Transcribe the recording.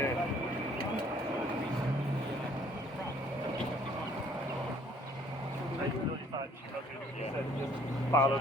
Yeah. I really thought she was going to just follow